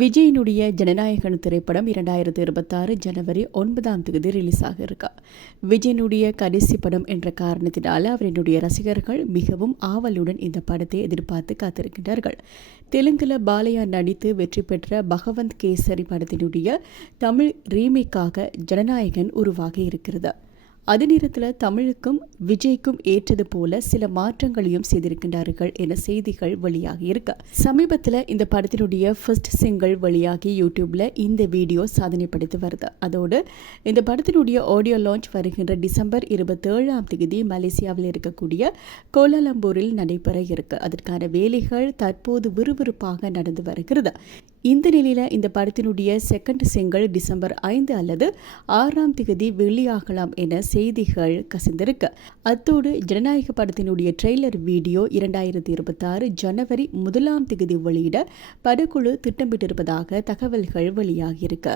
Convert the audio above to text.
விஜயினுடைய ஜனநாயகன் திரைப்படம் 2026 ஜனவரி 9ஆம் தேதி ரிலீஸ் ஆக இருக்கா. விஜயினுடைய கடைசி படம் என்ற காரணத்தினால அவரினுடைய ரசிகர்கள் மிகவும் ஆவலுடன் இந்த படத்தை எதிர்பார்த்து காத்திருக்கின்றார்கள். தெலுங்குல பாலையா நடித்து வெற்றி பெற்ற பகவந்த் கேசரி படத்தினுடைய தமிழ் ரீமேக்காக ஜனநாயகன் உருவாகி இருக்கிறது. அதே நேரத்தில் தமிழுக்கும் விஜய்க்கும் ஏற்றது போல சில மாற்றங்களையும் செய்திருக்கின்றார்கள் என செய்திகள் வெளியாகி இருக்கு. சமீபத்தில் இந்த படத்தினுடைய ஃபர்ஸ்ட் சிங்கிள் வெளியாகி யூடியூப்ல இந்த வீடியோ சாதனை படுத்தி வருது. அதோடு இந்த படத்தினுடைய ஆடியோ லான்ச் வருகின்ற டிசம்பர் 27ஆம் தேதி மலேசியாவில் இருக்கக்கூடிய கோலாலம்பூரில் நடைபெற இருக்கு. அதற்கான வேலைகள் தற்போது விறுவிறுப்பாக நடந்து வருகிறது. இந்த நிலையில இந்த படத்தினுடைய செகண்ட் சிங்கிள் டிசம்பர் 5 அல்லது 6ஆம் தேதி வெளியாகலாம் என செய்திகள் கசிந்திருக்கு. அத்தோடு ஜனநாயக படத்தினுடைய ட்ரெய்லர் வீடியோ 2026 ஜனவரி 1ஆம் தேதி வெளியிட படக்குழு திட்டமிட்டிருப்பதாக தகவல்கள் வெளியாகியிருக்கு.